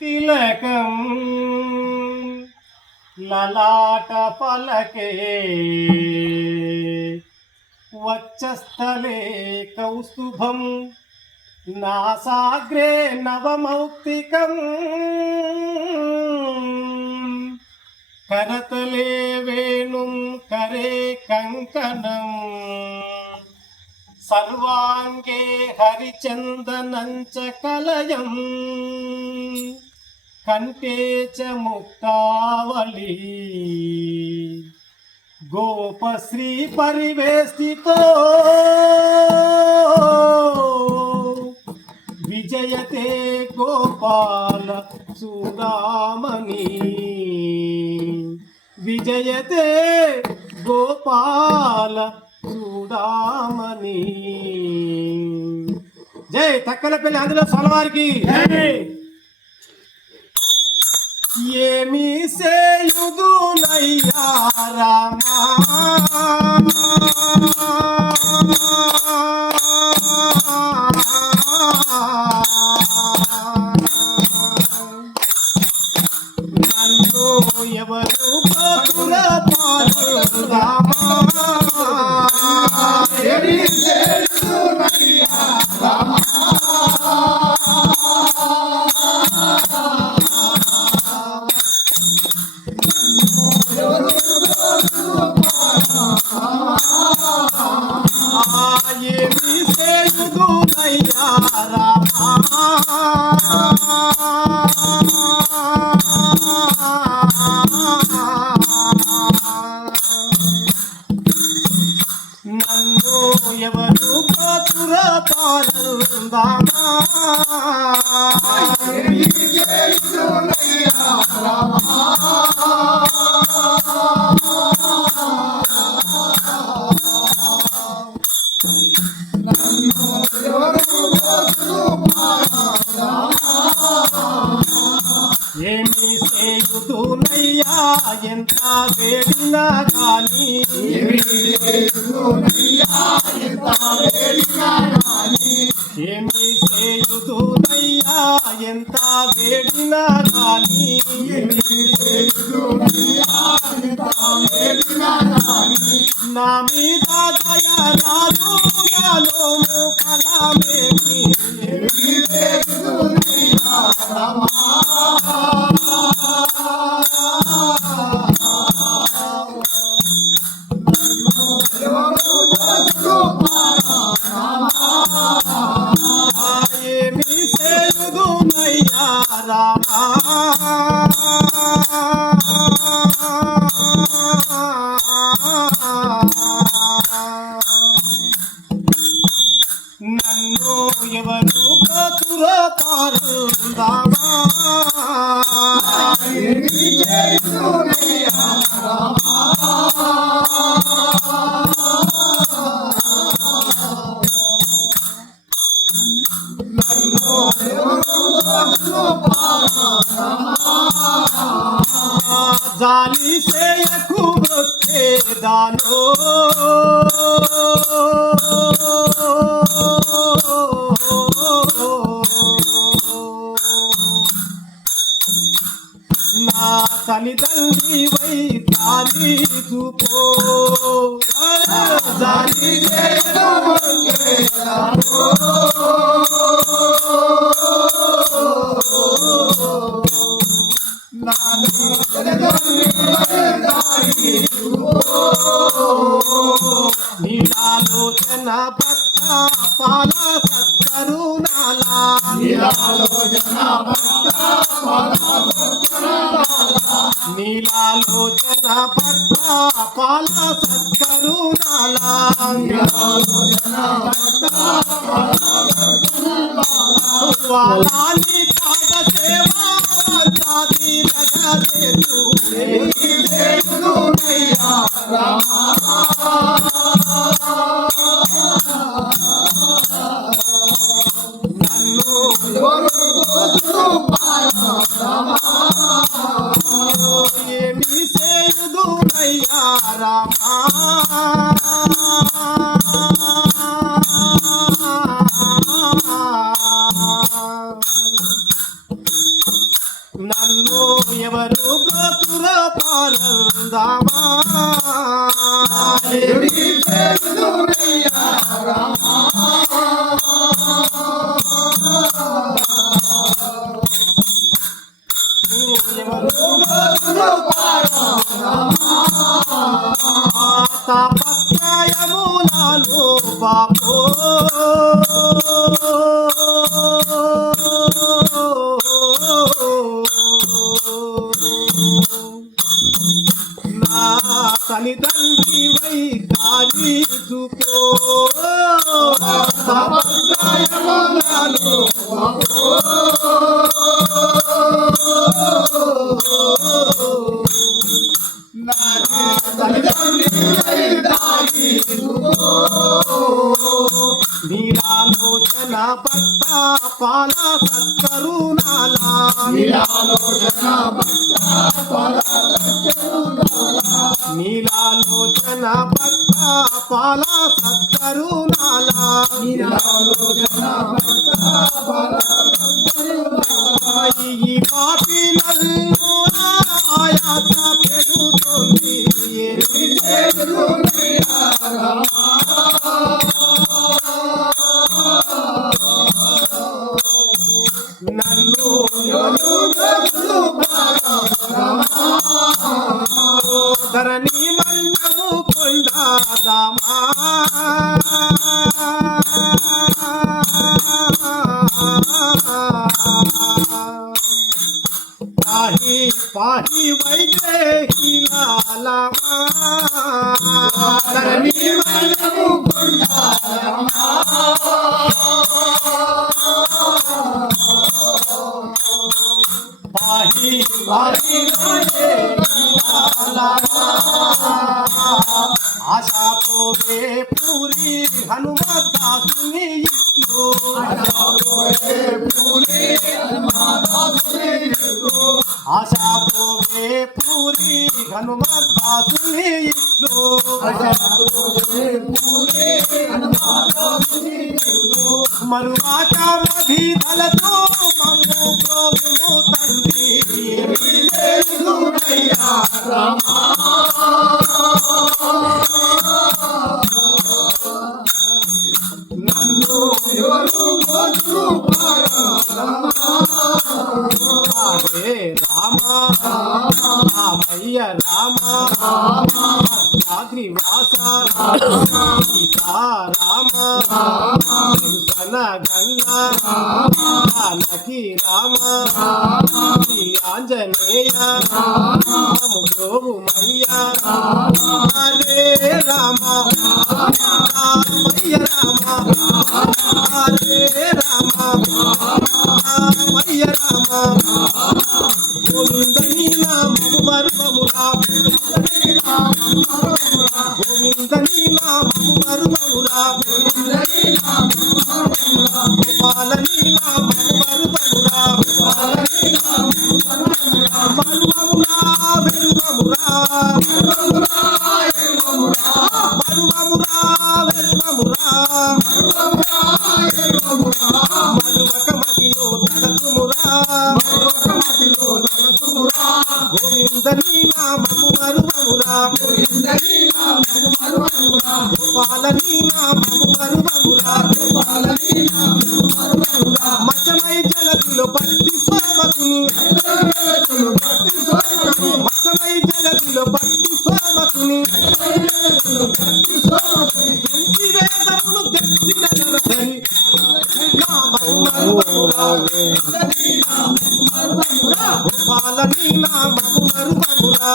తిలకం లలాట పలకే వక్షస్థలే కౌస్తుభం నాసాగ్రే నవమౌక్తికం కరతలే వేణుం కరే కంకణం సర్వాంగే హరిచందనంచ కలయం కంటే చ ముక్తావళి గోపశ్రీ పరివేష్టితో విజయతే గోపాల చూడామణి విజయతే గోపాల చూడామణి. జై తక్కలపల్లి అందులో సలవారికి ఏమి సేయుదునయ్యా రామా నన్ను ఎవరు పతురపారు రామా ఏమి సేయుదునయ్యా రామా ఏమి సేయుదునయ్యా రామా నన్ను ఎవరు పతురపారు రామా ఏమి సేయుదునయ్యా రామా ఏమి సేయుదునయ్యా ఎంత వేడినా గాని ఏమి సేయుదునయ్యా ఎంత వేడినా గాని నా మీద దయ రాదు నాలో కలమేమి ఏమి సేయుదునయ్యా రామా నన్ను ఎవరు పతురపారు రామా ఏమి సేయుదునయ్యా రామా జాలి సేయకు మృత్యేదానో నా తల్లిదండ్రి వై జాలి చూపో జాలి సేయకు మృత్యేదానో నీలాలోచన భక్త పాల సత్కరుణాలా నీలాలోచన భక్త పాల సత్కరుణాలా వాలాని పాద సేవా జాతి రగదేతు ఏమి సేయుదునయ్యా రామా నన్ను ఎవరు పతురపారు రామా ఏమి సేయుదునయ్యా రామా ఎవరు బ్రోతురో పారందామా దేవుడికి చేయుదునయ్యా రామా ఎవరు బ్రోతురో పారందామా తాపత్రయములను బాపో నా తల్లిదండ్రి వైఖరి చూపో తాపత్రయములను నీరాలోచన భక్త పాల సత్కరుణాలా నీలాలోచన భక్త పాల సత్కరుణాలా ఈ పాపిలను ఆయాస పెడుతుంది నన్ను ధరణి మల్లము కొండాదామా పాహి పాహి వైదేహి లాలమా ధరణి మల్లము కొండాదామా పాహి పాహి వైదేహి లాలమా ఆశాతో వే పూరి హనుమదాసుని ఇట్లు ఆశాతో వే పూరి హనుమదాసుని ఇట్లు మరువాక మధీధలతో మమ్ము ప్రోము తండ్రి నన్ను హరే రామ రామయ్య రామ భద్రాద్రివాస సీతారామ తిరుసన గంగా జానకి రామ శ్రీ ఆంజనేయ నమోమయ్య హరే రామ రామయ్య రామ హరే రామ రామయ్య రామ గోవిందని నామము మరువమురా గోవిందని నామము మరువమురా గోపాలని నామము మరువమురా మరువమురా వెరువమురా మరువమురా వెరువమురా మరువక మదిలో తలకుమురా గోవిందని నామము మరువమురా గోపాలని నామము మరువమురా మచ్చమై జలదిలో పట్టి స్వామకుని మచ్చమై జలదిలో పట్టి స్వామకుని ఎంచి వేదమును తెచ్చిన నరసరి నామము మరువమురా గోపాలని నామము మరువమురా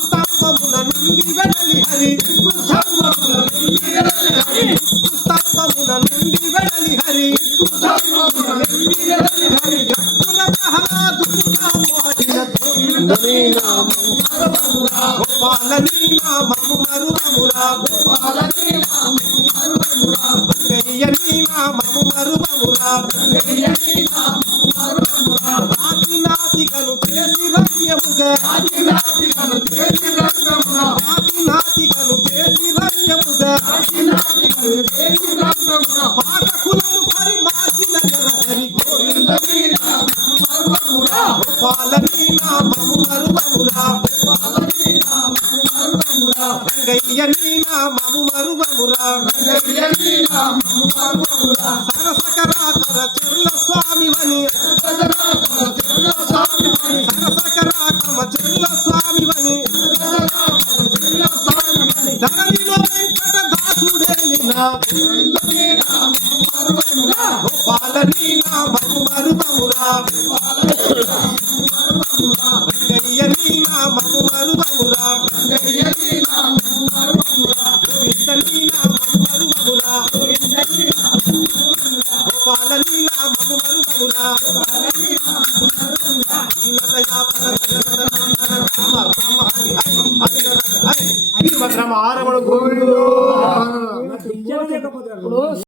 స్తంభమున నుండి వెడలి హరి స్తంభమున నుండి వెడలి హరి యక్కున ప్రహ్లాదునిగా పాడిన గోవిందని నామము గోపాలని నామము మరువమురా గయ్యని నామము మరువమురా నాతి నాతికను చేసి రమ్యముగా నాతి నాతికను చేసి రమ్యముగా పాఠకులను పరిమాసిన హరి గోవిందని చెర్ల స్వామివని సరసకరాకమ చెర్ల స్వామివని ధరణిలో వెంకట దాసుడేలిన